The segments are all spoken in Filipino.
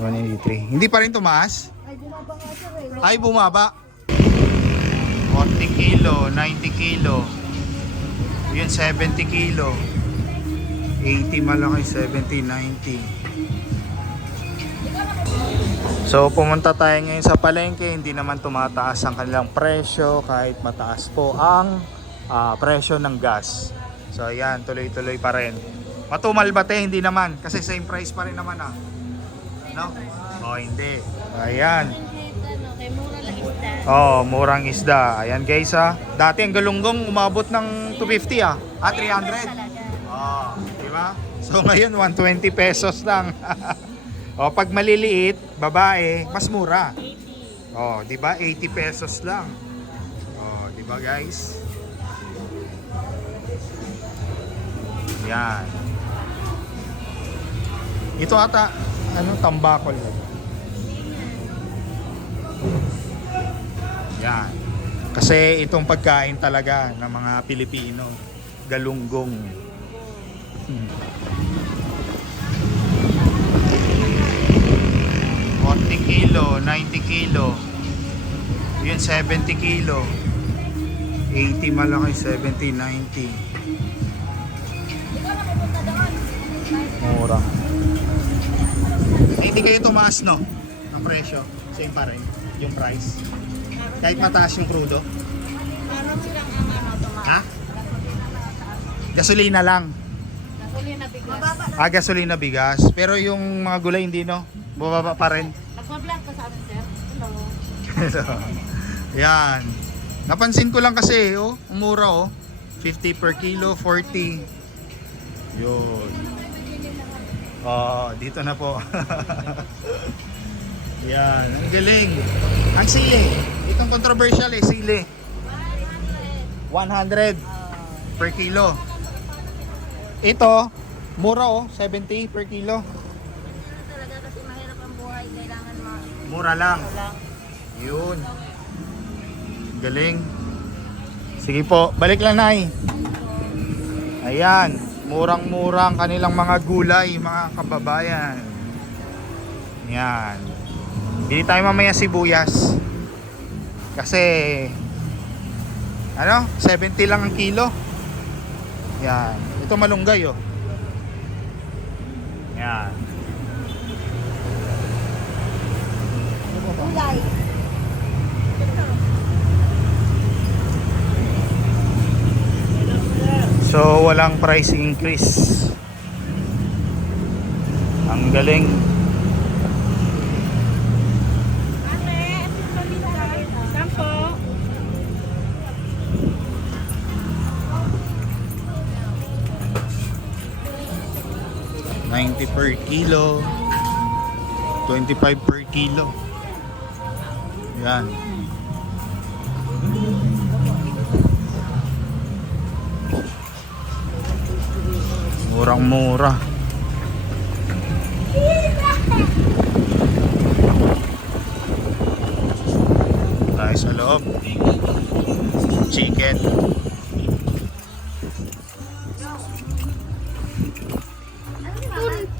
183. Hindi pa rin tumaas? Ay, bumaba nga siya eh. Ay, bumaba. 40 kilo, 90 kilo. Yun, 70 kilo. 80 malaki, 70, 90. So, pumunta tayo ngayon sa palengke. Hindi naman tumataas ang kanilang presyo kahit mataas po ang presyo ng gas. So, ayan, tuloy-tuloy pa rin. Matumal ba te? Hindi naman. Kasi same price pa rin naman No? Oh, hindi. Ayan. Oh, murang isda. Ayan guys Dati ang galunggong umabot ng 250 300. Oh, di ba? So ngayon 120 pesos lang. Oh, pag maliliit, babae, mas mura. Oh, di ba? 80 pesos lang. Oh, di ba guys? Yan. Ito ata tambakol na. Yan. Kasi itong pagkain talaga ng mga Pilipino, galunggong. 40 kilo, 90 kilo. Yun, 70 kilo. 80 malaki, 70, 90. Mura. Hindi kayo tumaas ng presyo. Same pa rin yung price. Kahit mataas yung crudo. Ha? Gasolina lang. Gasolina bigas. Gasolina bigas. Pero yung mga gulay hindi bumaba pa rin. Nagpa-vlog ka sa amin, sir. Hello. Yan. Napansin ko lang kasi umura 50 per kilo, 40. Yun. Dito na po. Yan, ang galing. Ang sili. Itong controversial sili. 100 per kilo. Ito, mura 70 per kilo. Talaga kasi mahirap ang buhay, kailangan Mura lang. Yun. Galing. Sige po, balik lang Nay. Ayan, murang-murang kanilang mga gulay, mga kababayan. Yan. Bili tayo mamaya sibuyas. Kasi 70 lang ang kilo. Yan. Ito malunggay Yan. gulay. So walang price increase. Ang galing. Sampo. $90 per kilo, 25 per kilo. Yan. Murang-mura. Tayo sa loob. Chicken.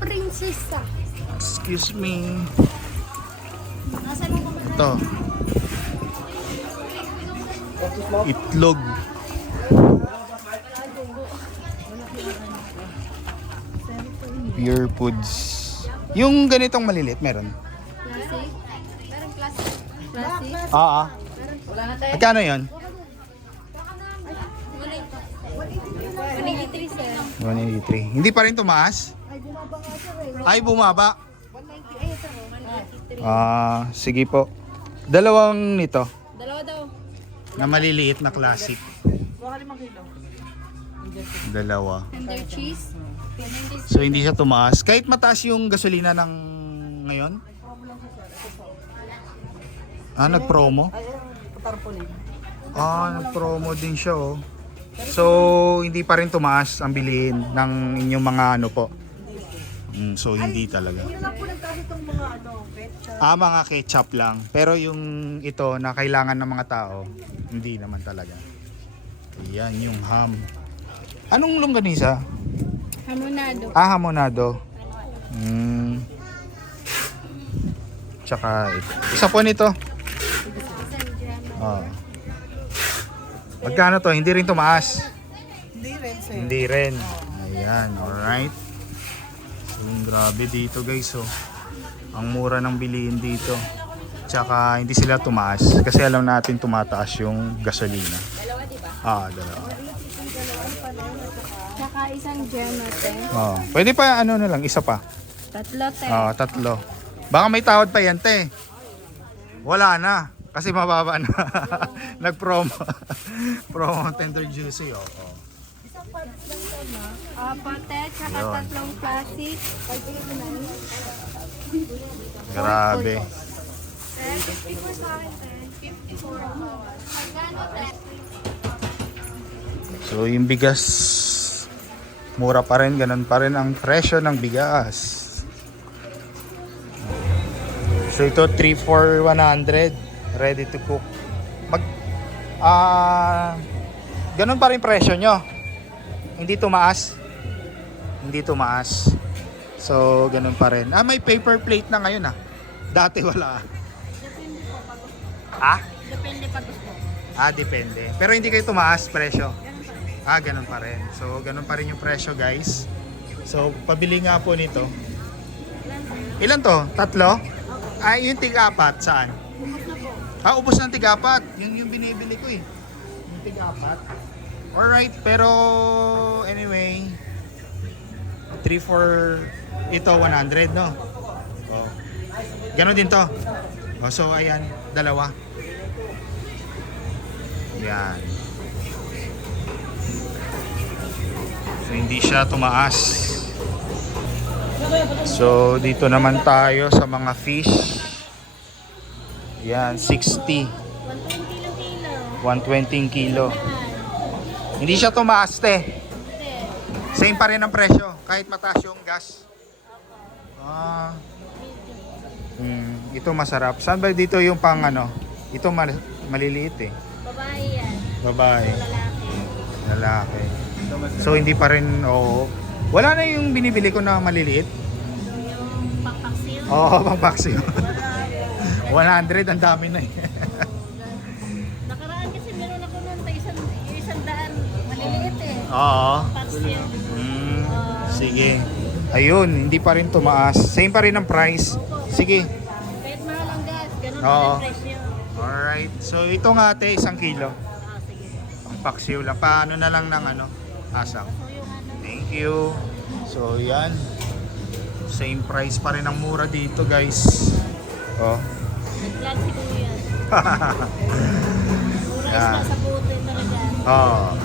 Prinsesa. Excuse me. Ito. Itlog. Pure Foods. Yung ganitong maliliit meron? Classic. Meron classic. Classic. Wala na tayo. Magkano yun? 183, sir. 183. Hindi pa rin tumaas? Ay, bumaba nga siya eh. Ay, bumaba. 198 Sige po. Dalawang nito Dalawa daw. na maliliit na classic. 5 kilo. Dalawa. Tender cheese. So hindi siya tumaas. Kahit mataas yung gasolina ng ngayon? Nag-promo? Nag-promo din siya So hindi pa rin tumaas ang bilihin ng inyong mga po. So hindi talaga. Yun lang po nagtaas itong mga ketchup. Mga ketchup lang. Pero yung ito na kailangan ng mga tao, hindi naman talaga. Yan yung ham. Anong longganisa? Hamonado. Hamonado. Tsaka ito. Isa po nito. Oh. Magkano to? Hindi rin tumaas. Hindi rin, sir. Hindi rin. Ayan, alright. So, grabe dito guys, oh. Ang mura ng bilihin dito. Tsaka hindi sila tumaas. Kasi alam natin tumataas yung gasolina. Dalawa, di ba? Dalawa. Tsaka isang gem natin. Oh, pwede pa ano na lang, isa pa. Tatlo, te. Tatlo. Baka may tawad pa yan, te. Wala na. Kasi mababa na. Nag-promo. Promo Tender Juicy, oh. Pate, tsaka Yun. tatlong plastic. Grabe. 54 sa akin, te. 54. Magkano, te? So yung bigas, mura pa rin, ganun pa rin ang presyo ng bigas. So ito 3 for 100, ready to cook. Ganun pa rin presyo nyo. Hindi tumaas. Hindi tumaas. So ganun pa rin. May paper plate na ngayon Dati wala. Depende pa gusto. Depende. Pero hindi kayo tumaas presyo. Ganun pa rin. So, ganun pa rin yung presyo, guys. So, pabili nga po nito. Ilan to? Tatlo? Yung tig-apat, saan? Ubos ng tig-apat. Yung binibili ko eh. Yung tig-apat. Alright, pero anyway, 3 for ito 100, no? Ganon din to. So, ayan, dalawa. Yan. So, hindi siya tumaas. So, dito naman tayo sa mga fish. Yan, 60. 120 lang kilo. 120 kilo. Hindi siya tumaas, te. Same pa rin ang presyo, kahit mataas yung gas. Ito masarap. Saan ba dito yung pang ano? Ito maliliit eh. Babae yan. Babae. Lalaki. Lalaki. So hindi pa rin, wala na yung binibili ko na maliliit. Yung pangpaksiw. Pang-paksiw. 100, ang dami na eh. Nakaraan kasi meron ako nun pa isang daan. Maliliit eh. Oo. Paksiw. Sige. Ayun, hindi pa rin tumaas. Same pa rin ang price. Sige. Kahit mahal ang gas, ganun Oo. pa rin presyo. Alright. So ito nga ate, 1 kilo. Sige. Pang-paksiw lang. Paano na lang ng asang. So yung ano, Thank you. So yan. Same price pa rin ang mura dito, guys. nag-vlog si Kuya. Mura Yan. isla sa bote talaga. Oh.